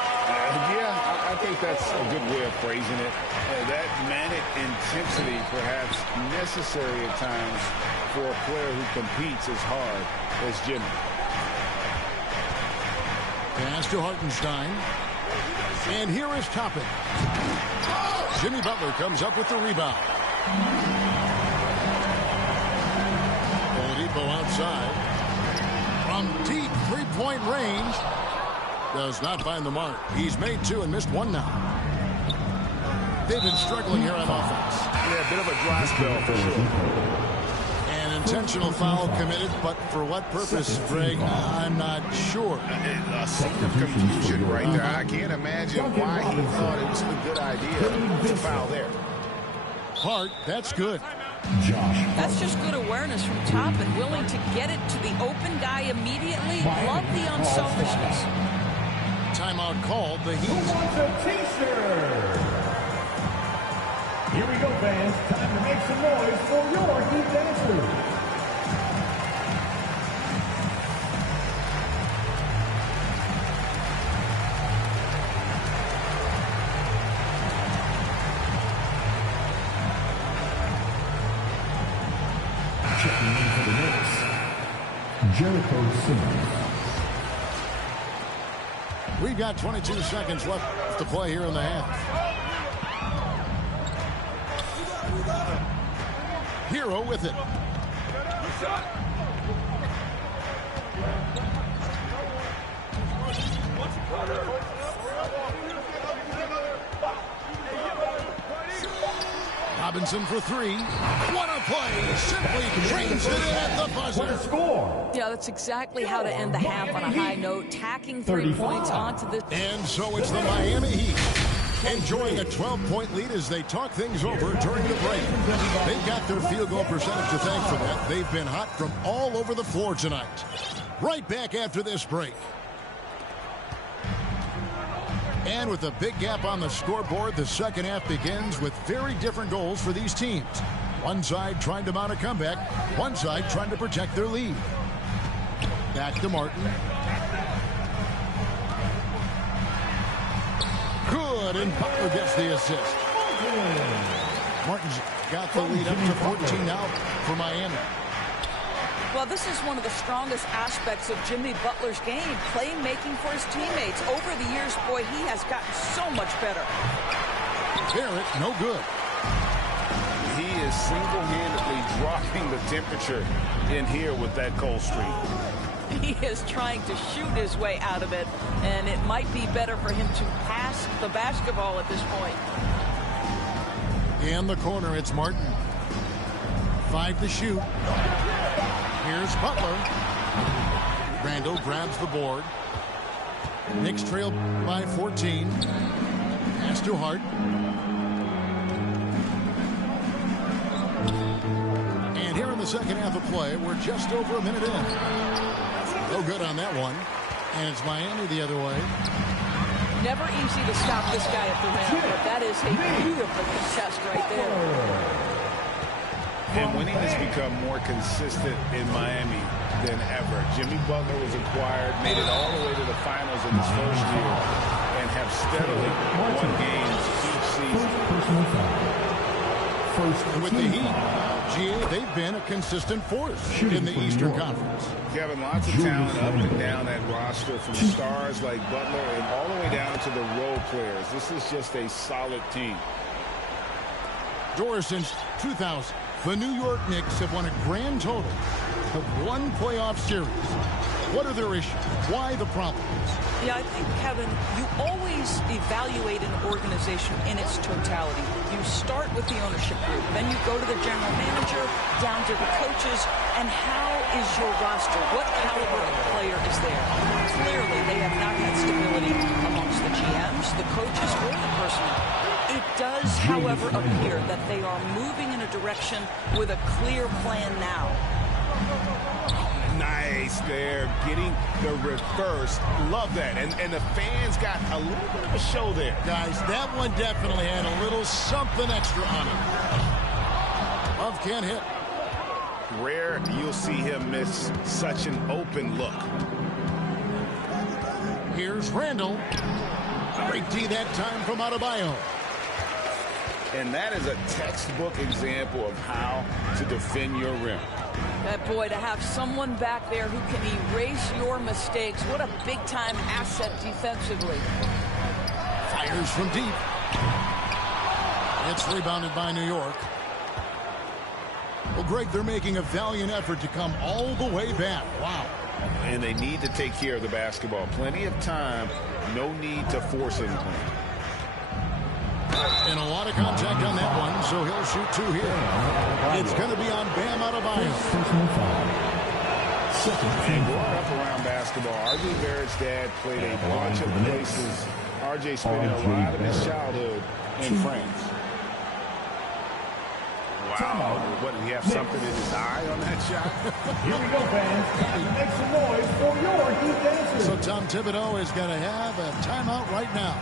Yeah, I think that's a good way of phrasing it. That manic intensity perhaps necessary at times for a player who competes as hard as Jimmy. Pass to Hartenstein. And here is Toppin. Jimmy Butler comes up with the rebound. Oladipo outside. From deep three-point range. Does not find the mark. He's made two and missed one now. They've been struggling here on offense. Yeah, a bit of a dry spell for sure. An intentional foul committed, but for what purpose, Greg? I'm not sure. A scene of confusion right there. I can't imagine why he thought it was a good idea to foul there. Hart, that's good. That's just good awareness from top and willing to get it to the open guy immediately. Love the unselfishness. Timeout called. The Heat. Who wants a T-shirt? Here we go, fans. Time to make some noise for your Heat dancers. Checking in for the Knicks, Che0. We've got 22 seconds left to play here in the half. Che0 with it. Robinson for three. What a play. Simply drains it in at the buzzer. Score. Yeah, that's exactly how to end the half on a high note. Tacking 3 points onto this. And so it's the Miami Heat enjoying a 12-point lead as they talk things over during the break. They've got their field goal percentage to thank for that. They've been hot from all over the floor tonight. Right back after this break. And with a big gap on the scoreboard, the second half begins with very different goals for these teams. One side trying to mount a comeback, one side trying to protect their lead. Back to Martin. Good, and Butler gets the assist. Martin's got the lead up to 14 now for Miami. Well, this is one of the strongest aspects of Jimmy Butler's game, playmaking for his teammates. Over the years, boy, he has gotten so much better. Barrett, no good. He is single-handedly dropping the temperature in here with that cold streak. He is trying to shoot his way out of it, and it might be better for him to pass the basketball at this point. In the corner, it's Martin. 5 to shoot. Here's Butler. Randall grabs the board. Knicks trail by 14. Pass to Hart. And here in the second half of play, we're just over a minute in. No good on that one. And it's Miami the other way. Never easy to stop this guy at the rim, but that is a beautiful contest right there. And winning has become more consistent in Miami than ever. Jimmy Butler was acquired, made it all the way to the finals in his first year, and have steadily won games each season. With the Heat, they've been a consistent force in the Eastern Conference. Kevin, lots of talent up and down that roster, from stars like Butler and all the way down to the role players. This is just a solid team. Doris, since 2000, the New York Knicks have won a grand total of 1 playoff series. What are their issues? Why the problems? Yeah, I think, Kevin, you always evaluate an organization in its totality. You start with the ownership group, then you go to the general manager, down to the coaches, and how is your roster? What caliber of player is there? Clearly, they have not had stability amongst the GMs, the coaches, or the personnel. It does, however, appear that they are moving in a direction with a clear plan now. Nice there, getting the reverse. Love that. And the fans got a little bit of a show there. Guys, that one definitely had a little something extra on it. Love can't hit. Rare you'll see him miss such an open look. Here's Randall. Great D that time from Adebayo. And that is a textbook example of how to defend your rim. That boy, to have someone back there who can erase your mistakes, what a big-time asset defensively. Fires from deep. It's rebounded by New York. Well, Greg, they're making a valiant effort to come all the way back. Wow. And they need to take care of the basketball. Plenty of time. No need to force anything. And a lot of contact on that one, so he'll shoot 2 here. It's going to be on Bam Adebayo. And growing up around basketball, R.J. Barrett's dad played a bunch of places. R.J. spent a lot of his childhood in France. Wow. What, did he have something in his eye on that shot? Here we go, fans. Make some noise for your Heat dancers. So Tom Thibodeau is going to have a timeout right now.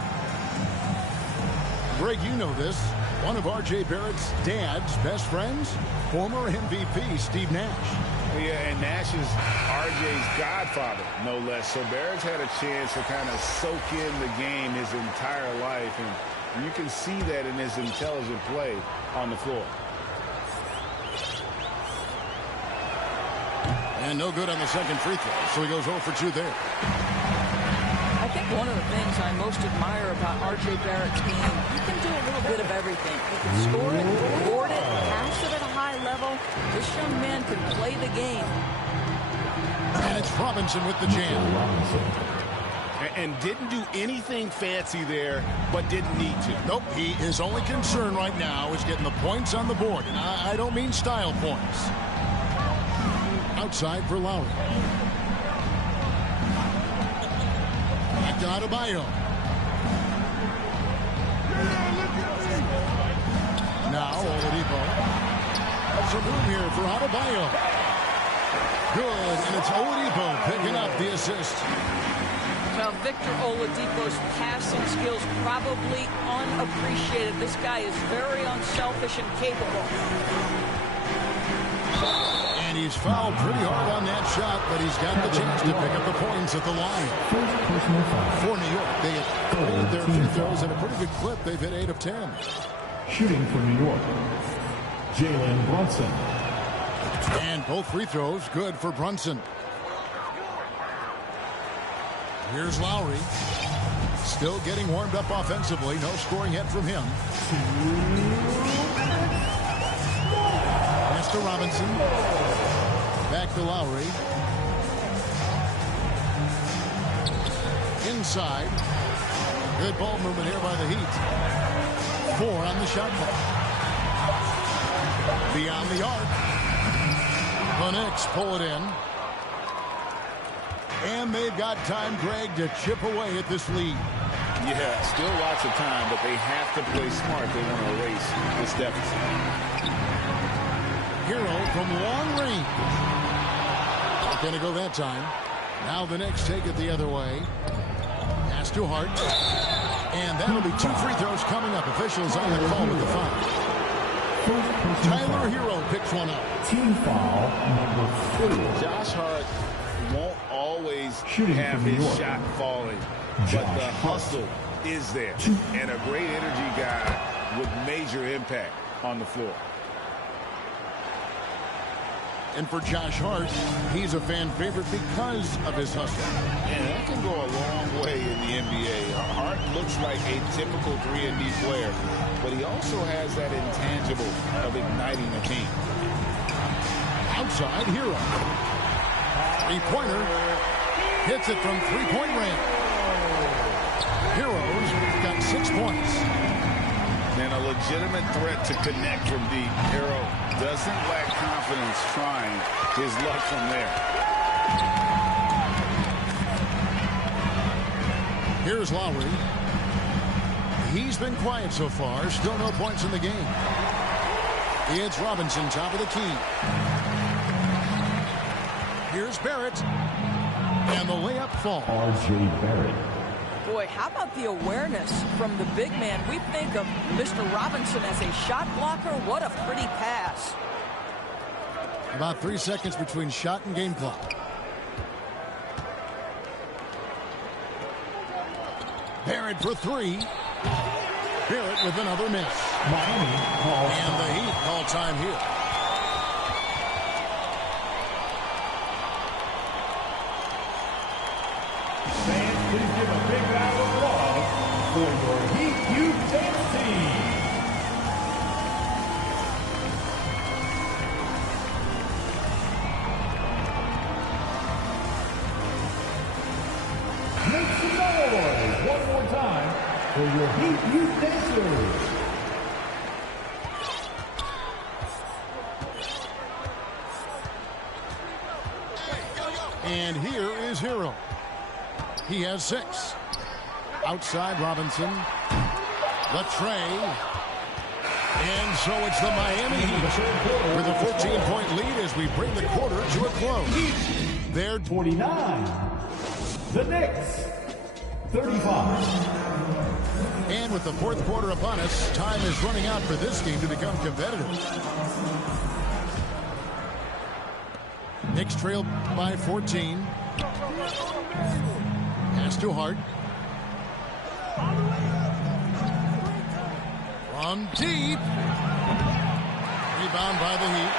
Greg, you know this. One of R.J. Barrett's dad's best friends, former MVP Steve Nash. Yeah, and Nash is R.J.'s godfather, no less. So Barrett's had a chance to kind of soak in the game his entire life, and you can see that in his intelligent play on the floor. And no good on the second free throw, so he goes 0 for 2 there. I think one of the things I most admire about R.J. Barrett's game, he can do a little bit of everything. He can score it, board it, pass it at a high level. This young man can play the game. And it's Robinson with the jam. And didn't do anything fancy there, but didn't need to. Nope, his only concern right now is getting the points on the board. And I don't mean style points. Outside for Lowry. Back to Adebayo. Now Oladipo. Some room here for Adebayo. Good, and it's Oladipo picking up the assist. Well, Victor Oladipo's passing skills probably unappreciated. This guy is very unselfish and capable. And he's fouled pretty hard on that shot, but he's got the chance to pick up the points at the line. For New York, they have completed their free throws at a pretty good clip. They've hit 8 of 10. Shooting for New York, Jalen Brunson. And both free throws good for Brunson. Here's Lowry. Still getting warmed up offensively. No scoring yet from him. Pass to Robinson. Back to Lowry. Inside. Good ball movement here by the Heat. 4 on the shot clock. Beyond the arc. The Knicks pull it in. And they've got time, Greg, to chip away at this lead. Yeah, still lots of time, but they have to play smart. They want to erase this deficit. Hero from long range. Not going to go that time. Now the Knicks take it the other way. Pass to Hart. And that'll be 2 free throws coming up. Officials on the call with the foul. Tyler Hero picks one up. Team foul number 4. Josh Hart won't always Shooting have from New his York. shot falling, but the hustle is there. And a great energy guy with major impact on the floor. And for Josh Hart, he's a fan favorite because of his hustle. And that can go a long way in the NBA. Hart looks like a typical 3-and-D player, but he also has that intangible of igniting a team. Outside, Hero. Three-pointer. Hits it from three-point range. Hero's got 6 points. And a legitimate threat to connect from deep. Hero doesn't lack confidence trying his luck from there. Here's Lowry. He's been quiet so far. Still no points in the game. It's Robinson, top of the key. Here's Barrett. And the layup falls. R.J. Barrett. Boy, how about the awareness from the big man? We think of Mr. Robinson as a shot blocker. What a pretty pass. About 3 seconds between shot and game clock. Barrett for 3. Barrett with another miss. Miami calls and the Heat call time here. Fans, please give a big round of applause for your Heat Youth Dance Team. Make some noise one more time for your Heat Youth Dancers. And here is Hero. He has 6. Outside Robinson. The tray. And so it's the Miami Heat with a 14-point lead as we bring the quarter to a close. They're 29. The Knicks, 35. And with the fourth quarter upon us, time is running out for this game to become competitive. Knicks trail by 14. Pass to Hart. From deep. Rebound by the Heat.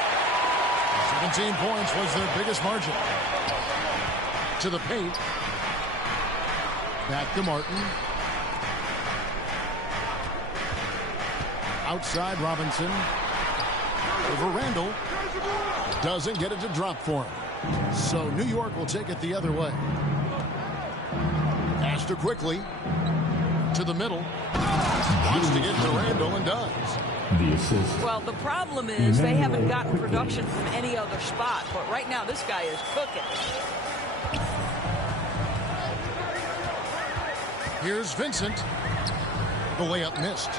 17 points was their biggest margin. To the paint. Back to Martin. Outside Robinson. Over Randall. Doesn't get it to drop for him. So New York will take it the other way. Pass to quickly. To the middle. Wants to get to Randall and does. The assist. Well, the problem is they haven't gotten production from any other spot. But right now, this guy is cooking. Here's Vincent. The layup missed.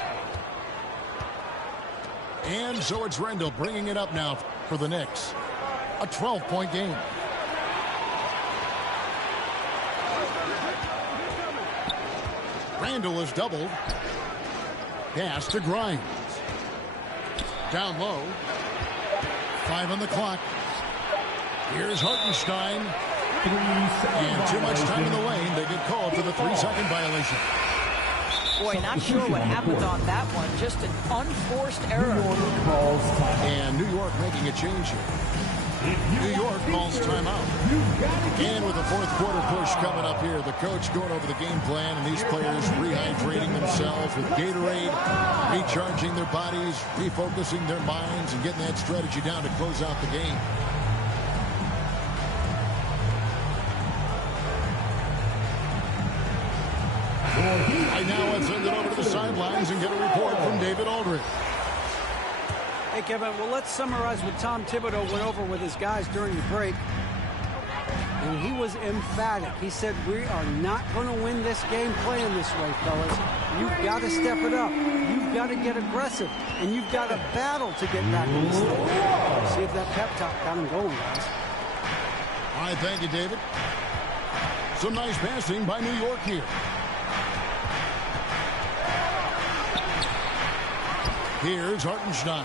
And so it's Randall bringing it up now for the Knicks. A 12-point game. Randall is doubled. Pass to Grimes. Down low. 5 on the clock. Here's Hartenstein. And too much time in the lane. They get called for the 3-second violation. Boy, not sure what happened on that one. Just an unforced error. And New York making a change here. New York calls timeout. And with the fourth quarter push coming up here, the coach going over the game plan and these players rehydrating themselves with Gatorade, recharging their bodies, refocusing their minds, and getting that strategy down to close out the game. Right now, let's send it over to the sidelines and get a report from David Aldridge. Hey, Kevin, well, let's summarize what Tom Thibodeau went over with his guys during the break. And he was emphatic. He said, we are not going to win this game playing this way, fellas. You've got to step it up. You've got to get aggressive. And you've got to battle to get back in this thing. See if that pep talk got him going, guys. All right, thank you, David. Some nice passing by New York here. Here's Hartenstein.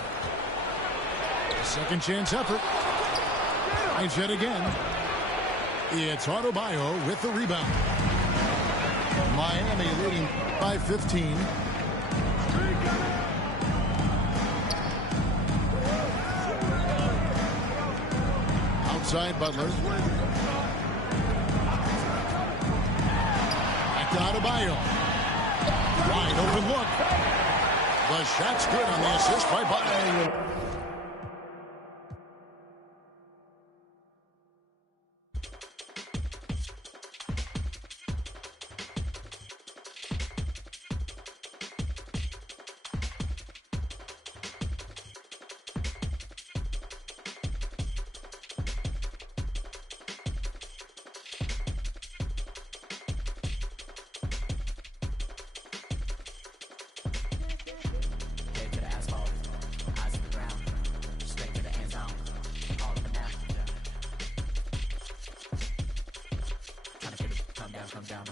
Second chance effort. Finds it again. It's Adebayo with the rebound. Miami leading by 15. Outside Butler. Back to Adebayo. Wide open look. The shot's good on the assist by Butler. Comes down.